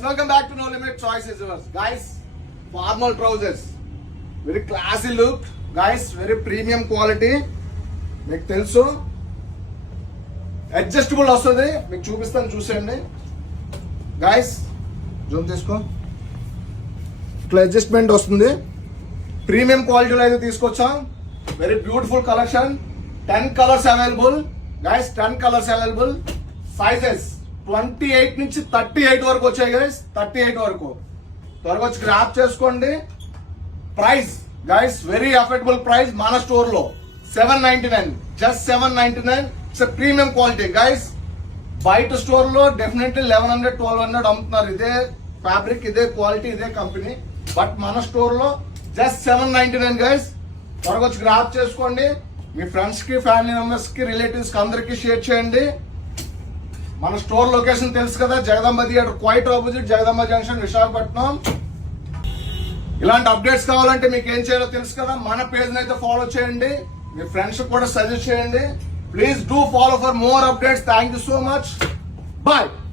welcome back to No Limit Choices. Guys, formal trousers, very classy look. Guys, very premium quality. మీకు తెలుసు adjustable వస్తుంది. మీకు చూపిస్తాను, చూసేయండి. గైస్ జూమ్ తీసుకో. ఇట్లా అడ్జస్ట్మెంట్ వస్తుంది. ప్రీమియం క్వాలిటీలో అయితే తీసుకొచ్చాం. Very beautiful collection. 10 colours available. Guys 10 colours available. Sizes 28 నుంచి 38 వరకు వచ్చాయి గైస్. 38 వరకు త్వరగా వచ్చి గ్రాప్ చేసుకోండి. Price guys very affordable price. మన స్టోర్ లో 799, just 799. It's premium quality guys. బయట స్టోర్ లో డెఫినెట్లీ 1100, 1200 అమ్ముతున్నారు. ఇదే ఫ్యాబ్రిక్, ఇదే క్వాలిటీ, ఇదే కంపెనీ. బట్ మన స్టోర్ లో జస్ట్ 799 గైస్. త్వరగా వచ్చి గ్రాప్ చేసుకోండి. మీ ఫ్రెండ్స్ కి, ఫ్యామిలీ మెంబర్స్ కి, రిలేటివ్స్ కి అందరికి షేర్ చేయండి. మన స్టోర్ లొకేషన్ తెలుసు కదా, Jagadamba theatre quite opposite, Jagadamba junction, Visakhapatnam. ఇలాంటి అప్డేట్స్ కావాలంటే మీకు ఏం చేయాలో తెలుసు కదా, మన పేజ్ అయితే ఫాలో చేయండి. మీ ఫ్రెండ్స్ కూడా సజెస్ట్ చేయండి. Please do follow for more updates. Thank you so much. Bye.